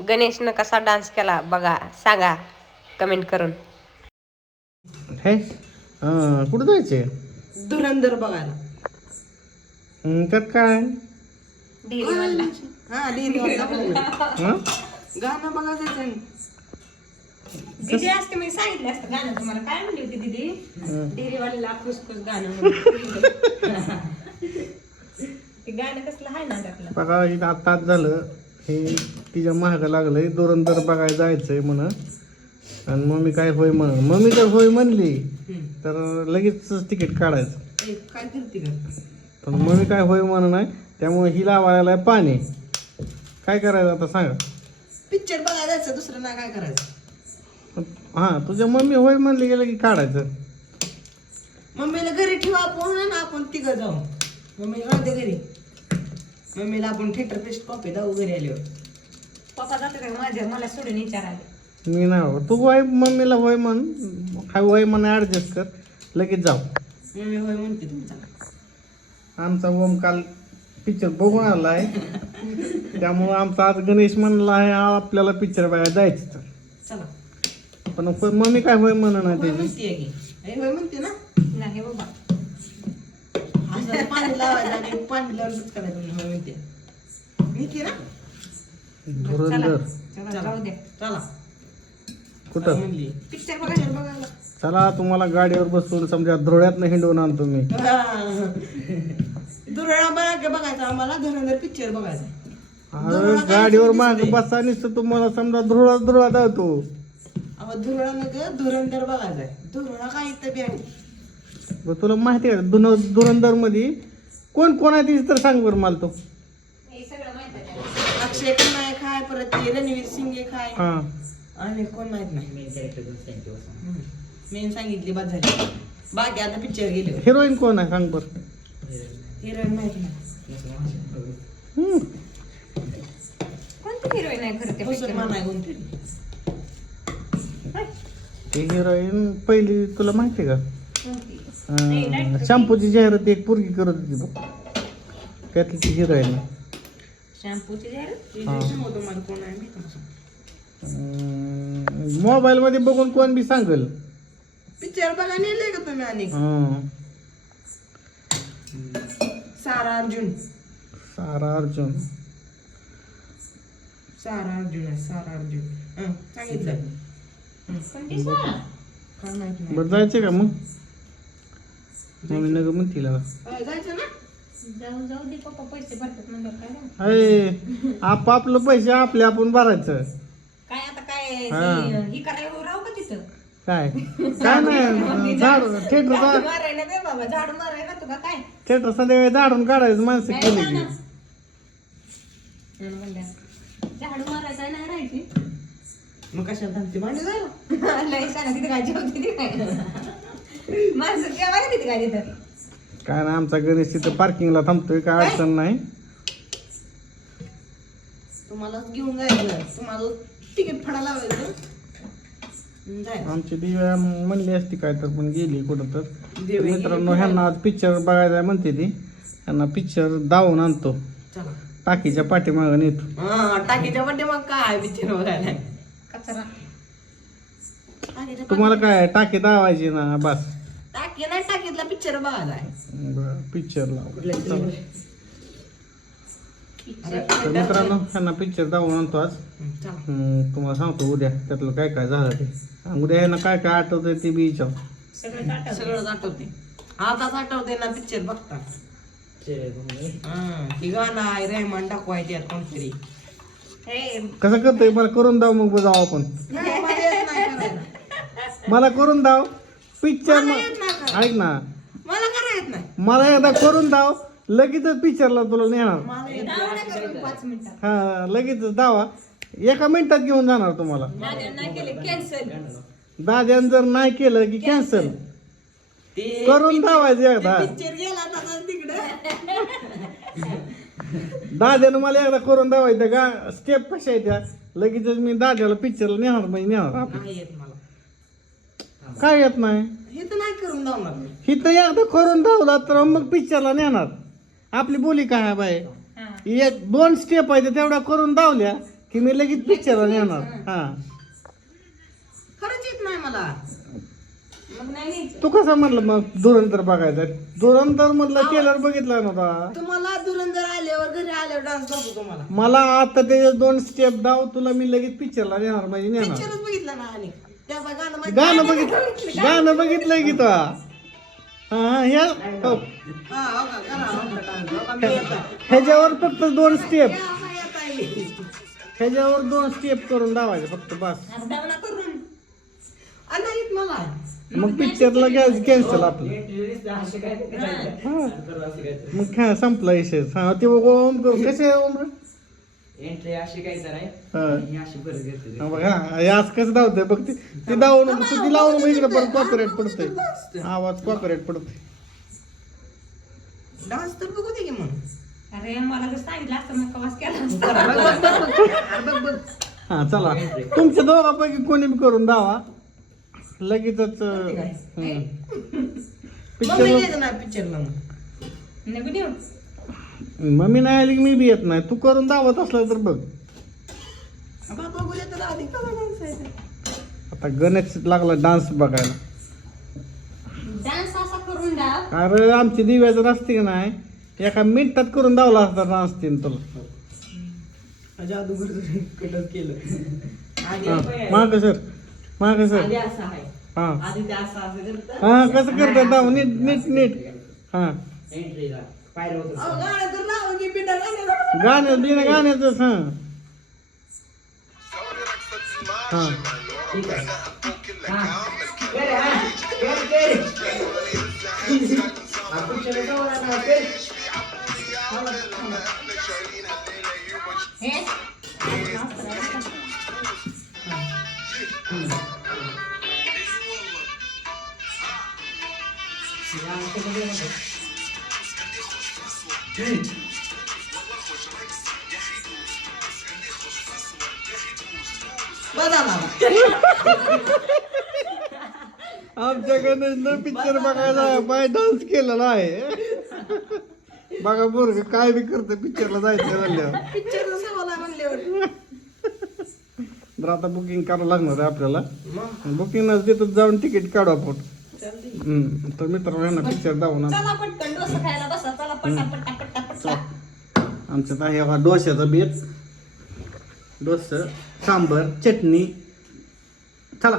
गणेशनं कसा डान्स केला बघा, सांगा कमेंट करून. हे कुठं जायचे? धुरंधर बघायला. त्यात काय? हा डेअरीवाला हं? गाणं बघायचं. दीदी असते मी सांगितलं असतं गाणं तुम्हाला. काय म्हणली होती दीदी? डेअरीवाल्याला खुसखुस गाणं. ते गाणं कसलं आहे ना त्यातलं. बघा हिला आताच झालं हे तिच्या महाग लागलंय धुरंधर बघायला जायचंय म्हण. आणि मम्मी काय होय म्हण. मम्मी जर होय म्हणली तर लगेच तिकीट काढायचं. काय करते का? पण मम्मी काय होय म्हण नाही, त्यामुळे ही लावायला पाणी. काय करायचं आता सांगा? पिक्चर बघायला जायचं, दुसरं नाही काय करायचं. हां तुझ्या मम्मी होय म्हणली गेलं की काढायचं. मम्मीला घरी ठेवा आपण आणि आपण तिघं जाऊ. मम्मी राहते घरी. मम्मीला आपण थिएटर पेस्ट कॉपी जाऊ घरी आल्यावर. पप्पा जातो का माझ्या मला सोडून विचारायला. मी नाही तू होय मम्मीला होय म्हण. काय होय म्हण ॲडजस्ट कर, लगेच जाऊ. मम्मी होय म्हणते तुमचा. आमचा ओम काल पिक्चर बघून आला आहे, त्यामुळं आमचा आज गणेश म्हणला आहे आपल्याला पिक्चर बघायला जायचं. तर चला. पण मम्मी काय होय म्हण नाही होय त्याची. म्हणते की. आई होय म्हणते ना. नाही बाबा. असं पाणी लावायचं आणि पाणी लावूनच करायचं म्हणून होय म्हणते. म्हणते ना. धुरंधर चला जाऊ दे. चला. कुठं? म्हणली पिक्चर पिक्चर बघायला. बघायला. चला तुम्हाला गाडीवर बसून समजा धुळ्यातनं हिंडवून आणतो मी. दुर्ळा बघायचा आम्हाला. धुरंधर पिक्चर बघायचा. अरे गाडीवर माग बसा नुसतं तुम्हाला समजा धुळा जातो. अहो धुरळा नग धुरंधर बघायचा. धुरळा काय इथं बी आहे. तुला माहिती आहे धुरंधर मध्ये कोण कोण आहे तीच तर सांग बरं मला तो. हे सगळं माहित आहे. अक्षय खन्ना एक आहे, परत ते रणवीर सिंग एक आहे हा आणि कोण माहित नाही. मेन सांगितली बाद झाली. बाकी आता पिक्चर गेले. हिरोईन कोण आहे सांग बरं. हिरोईन माहित नाही. कोणती हिरोईन आहे खरं ते मुसलमान पिक्चर? आहे कोणतरी. ते हिरोईन पहिली तुला माहिती आहे कोणती? का? शॅम्पूची जाहिरात एक पोरगी करत होती बघ, त्यातली ती हिरोईन. शॅम्पूची जाहिरात? ते हा. सांगू तुम्हाला कोण आहे माहित नाही. मोबाईल मध्ये बघून कोण बी सांगल. पिक्चर बघा नेले का तुम्ही? आणि सारा अर्जुन. सारा अर्जुन. सारा अर्जुन आहे. सारा अर्जुन. सांगितलं. कोणती सारा? काय माहित नाही. बरं जायचं का मग? मम्मी नग म्हणतील जायचं ना. जाऊ दे पप्पा पैसे भरतात म्हणजे काय आपलं पैसे आपले आपण भरायचं. काय आता काय हा. ही करायला राहू का तिथं? काय काय नाही झाड थिएटर झाडू मारायला बे बाबा, झाडू मारायला तुला काय? थिएटर संध्याकाळी झाडून काढायचं माणसं काय केली झालं? की. म्हणलं, झाडू मारायचा नाही राहायची. मग कशाला थांबते? भांडी जायला. लई सांगा तिथे काय जेवते ते काय? माणसं जेवायला तिथे काय तिथं? काय ना आमचा गणेश तिथं पार्किंगला थांबतोय, काय अडचण नाही. तुम्हाला घेऊन जायचं. तुम्हाला तिकीट फाडा लावायचं. जायचं. आमची दिव्या म्हणली असती काय तर, पण गेली कुठं तर. देवी मित्रांनो ह्यांना आज पिक्चर बघायला म्हणते ती. ह्यांना पिक्चर दावून आणतो, चला. टाकीच्या पाठीमागं नेतो. टाकीच्या पट्टे मग काय पिक्चर बघायला. कचरा. टाकीच्या तुम्हाला काय टाकी दावायची ना बस. टाकी नाही, टाकीतला पिक्चर बघायला आहे. पिक्चर लाव. अरे, तर मित्रांनो ह्यांना पिक्चर दावून आणतो आज. चला. तुम्हाला सांगतो उद्या त्यातलं काय काय झालं ते. आणि उद्या ह्यांना काय काय आठवतंय ते बी विचार. सगळंच आठवते. आताच आठवते ना पिक्चर बघता. ही गाणं आहे रेहमान दाखवाय त्यात कोणतरी. कसं करतोय मला करून दाव मग जाऊ आपण. नाही, मला येत नाही करायला. मला करून दाव पिक्चर. मला येत नाही करायला. ऐक ना, मला करा येत नाही. मला एकदा करून दाव लगेचच पिक्चरला तुला नेणार. मला येत नाही. 5 मिनिटात. हा लगेचच दावा. एका मिनिटात घेऊन जाणार तुम्हाला. नाही केले कॅन्सल. दाद्यानं जर नाही केलं की कॅन्सल. ते करून दावायचं एकदा. पिक्चर गेला आता तिकडं. दाद्यानं मला एकदा करून दावायचं का. स्टेप कशा आहेत त्या लगेचच मी दाद्याला पिक्चरला नेणार म्हणजे नेणार आपण. नाही येत मला. काय येत नाही हे तर नाही करून लावणार मी. हिथं एकदा करून दावला तर मग पिक्चरला नेणार. आपली बोली काय आहे बाई. एक 2 स्टेप आहे तेवढ्या करून धावल्या की मी लगेच पिक्चरला येणार. हा खरंच येत नाही मला. मग नाही न्यायचं. तू कसं म्हणलं मग धुरंधर बघायचा? धुरंधर मधला ट्रेलर बघितला नव्हता. तुम्हाला धुरंधर आल्यावर घरी आल्यावर डान्स दाखवू तुम्हाला. मला आता त्याचे 2 स्टेप दाव तुला मी लगेच पिक्चरला नेणार म्हणजे नेणार. पिक्चरच बघितला ना आणि त्या गाणं माहिती- गाणं बघितलंय की तो. हा ह्या हो. हा, हो का? करा, हो का dance? हो का? मी येत आहे. ह्याच्यावर फक्त 2 स्टेप, हे असं येत आहे मी. ह्याच्यावर 2 स्टेप करून धावायचे फक्त बस. आता दावणा करून नाही येत मला. मग पिक्चरला कॅन्सल आपलं. हा. मग संपला विषय. हा ते ओम करू कसे ओम रे? एंट्री अशी काही तर आहे हा. ही अशी परत घेते हा बघा हे असं कसं धावतंय बघ ते धावून तू ती लावून इकडे परत कॉपीराईट पडतंय. आवाज कॉपीराईट पडतोय. डान्स तर बघू दे की मग. अरे मला जर सांगितलं असतं मग कवाच केला असता. अरे बघ. हा चला तुमच्या दोघांपैकी कोणी बी करून धावा लगेचच. मम्मी येत नाही पिक्चरला मग. नको देऊ. मम्मी नाही आली की मी बी येत नाही. तू करून धावत असला तर बघ. बाबा बघूया तर आधी कसा डान्स आहे ते. आता गणेश लागला डान्स बघायला. डान्स असा करून डाव. अरे आमची दिव्याचं असते की नाही एका मिनिटात करून धावला असता डान्स तीन तुला. जादूगर कटच केलं. माग सर आधी असं आहे. हा आधी ते असं करतं. हा कसं करतात धाव नीट हा एंट्रीला पायऱ्या होत अहो, गाणं तर लावा की पिंडा गाणं. गाण्याच हा हा ठीक आहे हा कर, हा. कर. आपण चलो जाऊ ना, कर. हे बदला. आमच्या गणेशनं पिक्चर बघायला बाय डान्स केलेला आहे. बघा बोर काय बी करतं पिक्चरला जायचं म्हणल्यावर. पिक्चरला सवाल आहे म्हणल्यावर. तर आता बुकिंग करावं लागणार आहे आपल्याला. मग बुकिंग तिथं जाऊन तिकीट काढू आपण. चालतंय. तर मित्रांनो यांना पिक्चर दावून चला पटकन डोसा खायला बसा. चला पट्टा. आमच्यात आहे हा डोश्याचा बेत. डोसं सांबर चटणी चला